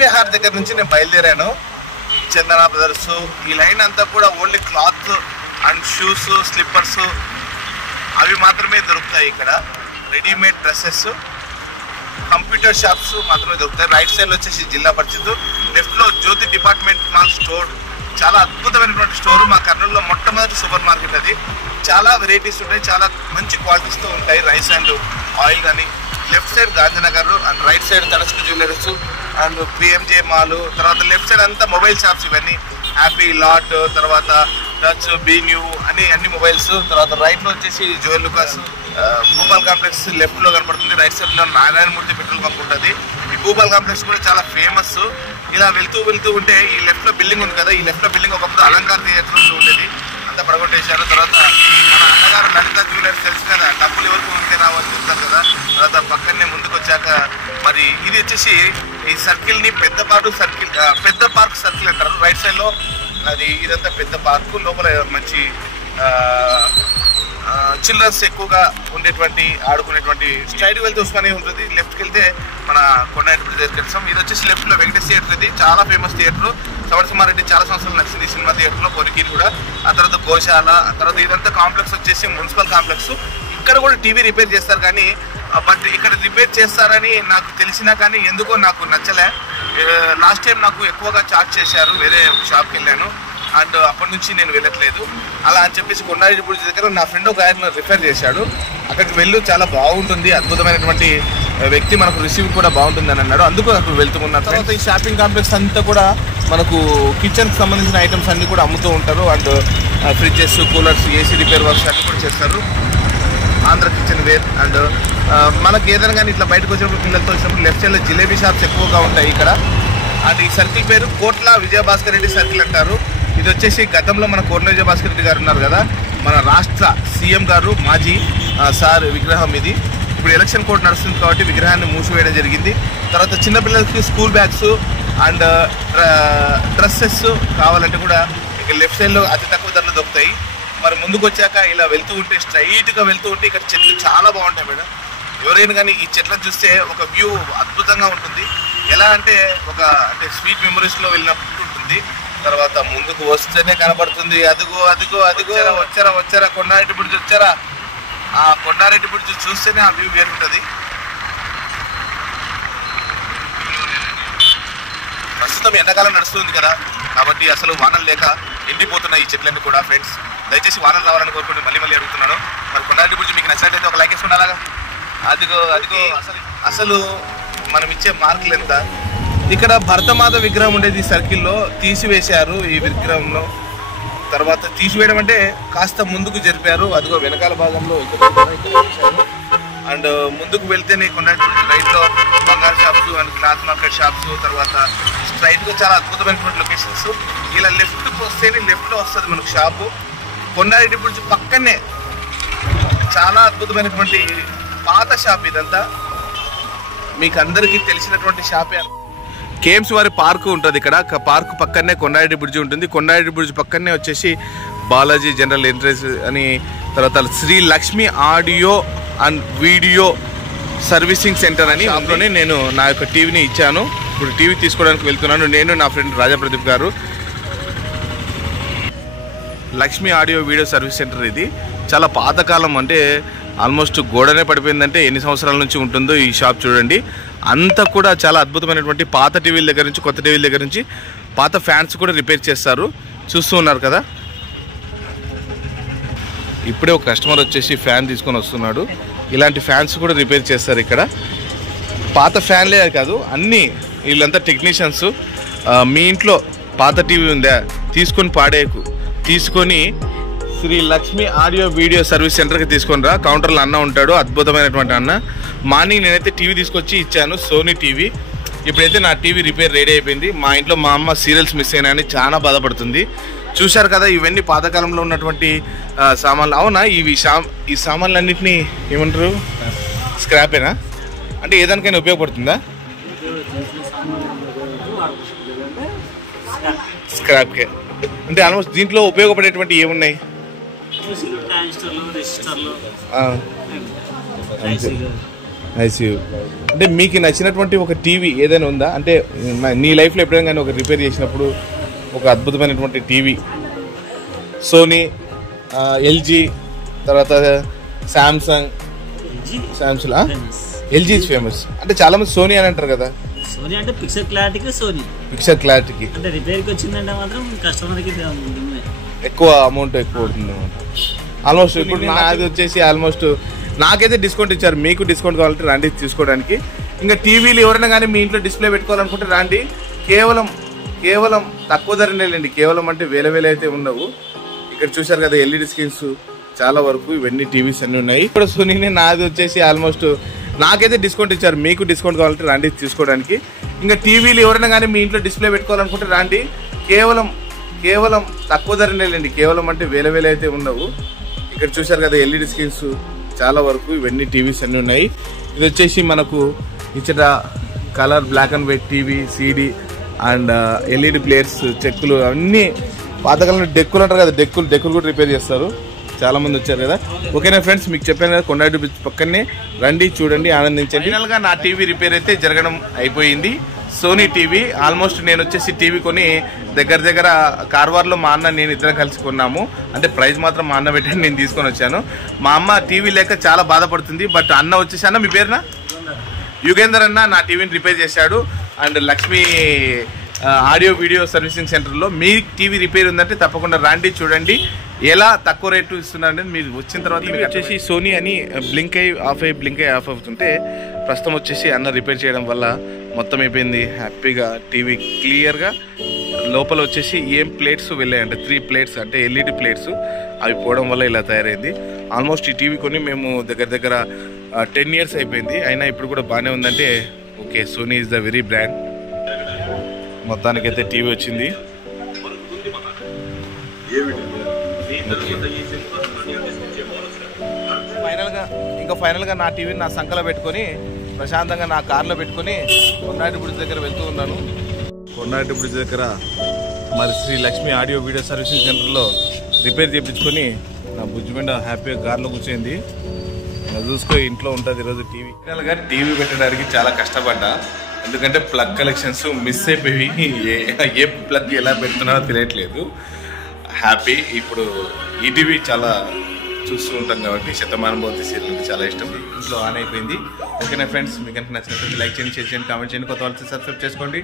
విహార్ దగ్గర నుంచి నేను బయలుదేరాను. చందన బ్రదర్స్ ఈ లైన్ అంతా కూడా only cloth and shoes, slippers అవి మాత్రమే దొరుకుతాయి ఇక్కడ. రెడీమేడ్ డ్రెస్సెస్, కంప్యూటర్ షాప్స్ మాత్రమే దొరుకుతాయి. రైట్ సైడ్లో వచ్చేసి జిల్లా పరిషత్, లెఫ్ట్లో జ్యోతి డిపార్ట్మెంట్ మాల్ స్టోర్. చాలా అద్భుతమైనటువంటి స్టోర్. మా కర్నూలులో మొట్టమొదటి సూపర్ మార్కెట్ అది. చాలా వెరైటీస్ ఉంటాయి, చాలా మంచి క్వాలిటీస్తో ఉంటాయి. రైస్ అండ్ ఆయిల్ కానీ. Left side Gandhinagar and right side Tanishq jewellers and PMJ mall. తర్వాత లెఫ్ట్ సైడ్ అంతా మొబైల్ షాప్స్ ఇవన్నీ. హ్యాపీ లాట్, తర్వాత టచ్, బీ న్యూ అన్ని మొబైల్స్. తర్వాత రైట్లో వచ్చేసి జోయల్ లుకాస్. భూపాల్ కాంప్లెక్స్ లెఫ్ట్లో కనపడుతుంది. రైట్ సైడ్లో నారాయణమూర్తి పెట్రోల్ బంక్ ఉంటుంది. ఈ భూపాల్ కాంప్లెక్స్ కూడా చాలా ఫేమస్. ఇలా వెళ్తూ ఉంటే ఈ లెఫ్ట్లో బిల్డింగ్ ఉంది కదా, ఈ లెఫ్ట్లో బిల్డింగ్ ఒకప్పుడు అలంకార థియేటర్ ఉండేది, అంతా పడగొట్టేశారు. తర్వాత మన అన్నగారు లలిత జ్యువెలర్స్ తెలుసు కదా, డబ్బులు ఎవరికి ఉంటే రావని చెప్తారు కదా. తర్వాత పక్కనే ముందుకు వచ్చాక మరి ఇది వచ్చేసి ఈ సర్కిల్ని పెద్ద పార్క్ సర్కిల్ అంటారు. రైట్ సైడ్లో అది ఇదంతా పెద్ద పార్కు. లోపల మంచి చిల్డ్రన్స్ ఎక్కువగా ఉండేటువంటి ఆడుకునేటువంటి. స్ట్రైట్ వెళ్తే ఉస్మానియా ఉంటుంది, లెఫ్ట్కి వెళ్తే మన కొండారెడ్డి బ్రిడ్జ్ దగ్గరికి వెళ్తాం. ఇది వచ్చేసి లెఫ్ట్లో వెంకటేష్ థియేటర్. ఇది చాలా ఫేమస్ థియేటర్. సవరసింహారెడ్డి చాలా సంవత్సరాలు నచ్చింది ఈ సినిమా థియేటర్లో, కోరికీలు కూడా. ఆ తర్వాత గోశాల, ఆ తర్వాత ఇదంతా కాంప్లెక్స్ వచ్చేసి మున్సిపల్ కాంప్లెక్స్. ఇక్కడ కూడా టీవీ రిపేర్ చేస్తారు కానీ, బట్ ఇక్కడ రిపేర్ చేస్తారని నాకు తెలిసినా కానీ ఎందుకో నాకు నచ్చలే. లాస్ట్ టైం నాకు ఎక్కువగా చార్జ్ చేశారు, వేరే షాప్కి వెళ్ళాను అండ్ అప్పటి నుంచి నేను వెళ్ళట్లేదు. అలా అని చెప్పేసి కొండారెడ్డి బ్రిడ్జ్ దగ్గర నా ఫ్రెండ్ ఒక ఆయన రిఫర్ చేశాడు. అక్కడికి వెళ్ళు, చాలా బాగుంటుంది, అద్భుతమైనటువంటి వ్యక్తి, మనకు రిసీవింగ్ కూడా బాగుంటుంది అని అన్నాడు. అందుకు అక్కడ వెళ్తున్నాను. తర్వాత ఈ షాపింగ్ కాంప్లెక్స్ అంతా కూడా మనకు కిచెన్కి సంబంధించిన ఐటమ్స్ అన్నీ కూడా అమ్ముతూ ఉంటారు. And fridges, coolers, AC repair works అన్నీ కూడా చేస్తారు. Andhra kitchen ware. అండ్ మనకి ఏదైనా కానీ ఇట్లా బయటకు వచ్చినప్పుడు, పిల్లలతో వచ్చినప్పుడు లెఫ్ట్ సైడ్లో జిలేబీ షాప్స్ ఎక్కువగా ఉంటాయి ఇక్కడ. అండ్ ఈ సర్కిల్ పేరు కోట్ల విజయభాస్కర్ రెడ్డి సర్కిల్ అంటారు. ఇది వచ్చేసి గతంలో మన కోట్ల విజయభాస్కర్ రెడ్డి గారు ఉన్నారు కదా, మన రాష్ట్ర సీఎం గారు మాజీ సార్ విగ్రహం ఇది. ఇప్పుడు ఎలక్షన్ కోడ్ నడుస్తుంది కాబట్టి విగ్రహాన్ని మూసివేయడం జరిగింది. తర్వాత చిన్నపిల్లలకి స్కూల్ బ్యాగ్స్ అండ్ డ్రెస్సెస్ కావాలంటే కూడా ఇక లెఫ్ట్ సైడ్లో అతి తక్కువ ధరలు దొరుకుతాయి. మరి ముందుకు వచ్చాక ఇలా వెళ్తూ ఉంటే, స్ట్రైట్గా వెళ్తూ ఉంటే ఇక్కడ చెట్లు చాలా బాగుంటాయి మేడం. ఎవరైనా కానీ ఈ చెట్లను చూస్తే ఒక వ్యూ అద్భుతంగా ఉంటుంది. ఎలా అంటే స్వీట్ మెమరీస్లో వెళ్ళినట్టు ఉంటుంది. తర్వాత ముందుకు వస్తేనే కనబడుతుంది, అదిగో వచ్చారా కొండారెడ్డి బ్రిడ్జ్ వచ్చారా. ఆ కొండారెడ్డి బ్రిడ్జ్ చూస్తేనే ఆ వ్యూ వేరుంటుంది. ప్రస్తుతం ఎండాకాలం నడుస్తుంది కదా, కాబట్టి అసలు వానలు లేక ఎండిపోతున్నాయి ఈ చెట్లన్నీ కూడా. ఫ్రెండ్స్, దయచేసి వానలు రావాలని కోరుకుంటూ మళ్ళీ అడుగుతున్నాను. మరి కొండారెడ్డి బ్రిడ్జ్ మీకు నచ్చినట్లయితే ఒక లైక్ వేసుకుని అలాగా. అదిగో అసలు మనం ఇచ్చే మార్కులు ఎంత. ఇక్కడ భరతమాత విగ్రహం ఉండేది ఈ సర్కిల్లో, తీసివేశారు ఈ విగ్రహంలో. తర్వాత తీసివేయడం అంటే కాస్త ముందుకు జరిపారు. అదిగో వెనకాల భాగంలో అండ్ ముందుకు వెళ్తేనే కొండారెడ్డి రైట్లో బంగారు shops and cloth market shops. తర్వాత స్ట్రైట్గా చాలా అద్భుతమైనటువంటి లొకేషన్స్. ఇలా లెఫ్ట్కి వస్తేనే లెఫ్ట్లో వస్తుంది మనకు షాపు. కొండారెడ్డి బ్రిడ్జ్ పక్కనే చాలా అద్భుతమైనటువంటి పాత షాప్. ఇదంతా మీకు అందరికీ తెలిసినటువంటి షాపే. కేమ్స్ వారి పార్కు ఉంటుంది ఇక్కడ. పార్క్ పక్కనే కొండారెడ్డి బ్రిడ్జ్ ఉంటుంది. కొండారెడ్డి బ్రిడ్జ్ పక్కనే వచ్చేసి బాలాజీ జనరల్ ఎంట్రన్స్ అని, తర్వాత Shri Lakshmi audio and video servicing center అని. అందులోనే నేను నా యొక్క టీవీని ఇచ్చాను. ఇప్పుడు టీవీ తీసుకోవడానికి వెళ్తున్నాను, నేను నా ఫ్రెండ్ రాజా ప్రదీప్ గారు. Lakshmi audio video service centre ఇది. చాలా పాతకాలం, అంటే ఆల్మోస్ట్ గోడనే పడిపోయిందంటే ఎన్ని సంవత్సరాల నుంచి ఉంటుందో ఈ షాప్ చూడండి. అంతా కూడా చాలా అద్భుతమైనటువంటి పాత టీవీల దగ్గర నుంచి, కొత్త టీవీల దగ్గర నుంచి పాత ఫ్యాన్స్ కూడా రిపేర్ చేస్తారు. చూస్తూ ఉన్నారు కదా. ఇప్పుడే ఒక కస్టమర్ వచ్చేసి ఫ్యాన్ తీసుకొని వస్తున్నాడు. ఇలాంటి ఫ్యాన్స్ కూడా రిపేర్ చేస్తారు ఇక్కడ. పాత ఫ్యాన్లే కాదు, అన్నీ వీళ్ళంతా టెక్నీషియన్స్. మీ ఇంట్లో పాత టీవీ ఉందా, తీసుకొని పాడేయకు, తీసుకొని Shri Lakshmi audio video service సెంటర్కి తీసుకొని రా. కౌంటర్లో అన్న ఉంటాడు, అద్భుతమైనటువంటి అన్న. మార్నింగ్ నేనైతే టీవీ తీసుకొచ్చి ఇచ్చాను, సోనీ టీవీ. ఇప్పుడైతే నా టీవీ రిపేర్ రెడీ అయిపోయింది. మా ఇంట్లో మా అమ్మ సీరియల్స్ మిస్ అయినాయని చాలా బాధపడుతుంది. చూశారు కదా, ఇవన్నీ పాతకాలంలో ఉన్నటువంటి సామాన్లు. అవునా, ఈ సామాన్లన్నింటినీ ఏమంటారు, స్క్రాపేనా? అంటే ఏదానికైనా ఉపయోగపడుతుందా? స్క్రాప్కే. అంటే ఆల్మోస్ట్ దీంట్లో ఉపయోగపడేటువంటి ఏమున్నాయి? నైస్. అంటే మీకు నచ్చినటువంటి ఒక టీవీ ఏదైనా ఉందా? అంటే నీ లైఫ్లో ఎప్పుడైనా కానీ ఒక రిపేర్ చేసినప్పుడు ఒక అద్భుతమైనటువంటి టీవీ, సోనీ, ఎల్జీ, తర్వాత శాంసంగ్. ఎల్జీ ఫేమస్ అంటే చాలా మంది సోనీ అని అంటారు కదా. సోనీ అంటే పిక్చర్ క్లారిటీకి, సోనీ పిక్చర్ క్లారిటీకి. అంటే రిపేర్కి వచ్చిందంటే మాత్రం కస్టమర్కి ఎక్కువ అమౌంట్ ఎక్కువ అవుతుంది అనమాట. ఆల్మోస్ట్ ఇప్పుడు నాది వచ్చేసి ఆల్మోస్ట్ నాకైతే డిస్కౌంట్ ఇచ్చారు. మీకు డిస్కౌంట్ కావాలంటే రండి తీసుకోవడానికి. ఇంకా టీవీలు ఎవరైనా కానీ మీ ఇంట్లో డిస్ప్లే పెట్టుకోవాలనుకుంటే రండి. కేవలం తక్కువ ధరనే లేండి. కేవలం అంటే వేల అయితే ఉండవు. ఇక్కడ చూసారు కదా ఎల్ఈడి స్క్రీన్స్ చాలా వరకు ఇవన్నీ టీవీస్ అన్నీ ఉన్నాయి. ఇప్పుడు సోనీనే. నాది వచ్చేసి ఆల్మోస్ట్ నాకైతే డిస్కౌంట్ ఇచ్చారు. మీకు డిస్కౌంట్ కావాలంటే రండి తీసుకోవడానికి. ఇంకా టీవీలు ఎవరైనా కానీ మీ ఇంట్లో డిస్ప్లే పెట్టుకోవాలనుకుంటే రండి. కేవలం తక్కువ ధరనే లేండి. కేవలం అంటే వేల అయితే ఉండవు. ఇక్కడ చూసారు కదా ఎల్ఈడి స్క్రీన్స్ చాలా వరకు ఇవన్నీ టీవీస్ అన్నీ ఉన్నాయి. ఇది వచ్చేసి మనకు ఇచ్చట colour black and white TV, CD and LED players, చెక్కులు అన్నీ పాతకాలంలో డెక్కులు అంటారు కదా, డెక్కులు కూడా రిపేర్ చేస్తారు. చాలా మంది వచ్చారు కదా. ఓకేనా ఫ్రెండ్స్, మీకు చెప్పాను కదా కొండారెడ్డి బ్రిడ్జ్ పక్కనే రండి, చూడండి, ఆనందించండి. ఫైనల్ గా నా టీవీ రిపేర్ అయితే జరగడం అయిపోయింది. Sony TV. ఆల్మోస్ట్ నేను వచ్చేసి టీవీ కొని దగ్గర కార్వార్లో మా అన్న నేను ఇద్దరం కలిసి కొన్నాము. అంటే ప్రైస్ మాత్రం మా అన్న పెట్టండి, నేను తీసుకొని వచ్చాను. మా అమ్మ టీవీ లేక చాలా బాధపడుతుంది. బట్ అన్న వచ్చేసి, అన్న మీ పేరునా? యుగేందర్ అన్న నా టీవీని రిపేర్ చేశాడు. And Lakshmi audio video servicing సెంటర్లో మీ టీవీ రిపేర్ ఉందంటే తప్పకుండా రండి, చూడండి ఎలా తక్కువ రేటు ఇస్తున్నారంటే మీరు వచ్చిన తర్వాత. వచ్చేసి సోనీ అని బ్లింక్ అయి ఆఫ్ అవుతుంటే ప్రస్తుతం వచ్చేసి అన్న రిపేర్ చేయడం వల్ల మొత్తం అయిపోయింది. హ్యాపీగా టీవీ క్లియర్గా లోపల వచ్చేసి ఏం ప్లేట్స్ వెళ్ళాయంటే 3 ప్లేట్స్ అంటే ఎల్ఈడి ప్లేట్స్ అవి పోవడం వల్ల ఇలా తయారైంది. ఆల్మోస్ట్ ఈ టీవీ కొని మేము దగ్గర 10 years అయిపోయింది. అయినా ఇప్పుడు కూడా బాగానే ఉందంటే okay, Sony is the very brand. మొత్తానికైతే టీవీ వచ్చింది. ఫైనల్గా నా టీవీని నా సంకలో పెట్టుకొని ప్రశాంతంగా నా కార్లో పెట్టుకొని కొండారెడ్డి బ్రిడ్జ్ దగ్గర వెళ్తూ ఉన్నాను. కొండారెడ్డి బ్రిడ్జ్ దగ్గర మరి Shri Lakshmi audio video servicing సెంటర్లో రిపేర్ చేయించుకొని నా బుజ్జిమెండ హ్యాపీగా కార్లో కూర్చోయింది. చూసుకో ఇంట్లో ఉంటుంది ఈరోజు టీవీ. ఫైనల్గా టీవీ పెట్టడానికి చాలా కష్టపడ్డా, ఎందుకంటే ప్లగ్ కలెక్షన్స్ మిస్ అయిపోయి ఏ ప్లగ్ ఎలా పెడుతున్నారో తెలియట్లేదు. హ్యాపీ ఇప్పుడు ఈటీవీ చాలా చూస్తూ ఉంటాం కాబట్టి శతమానం భవతి సీరియల్ అంటే చాలా ఇష్టం. ఇంట్లో ఆన్ అయిపోయింది. ఓకేనా ఫ్రెండ్స్, మీకు కనుక నచ్చినట్లయితే లైక్ చేయండి, షేర్ చేయండి, కామెంట్ చేయండి, కొత్త వాళ్ళకి సబ్స్క్రైబ్ చేసుకోండి.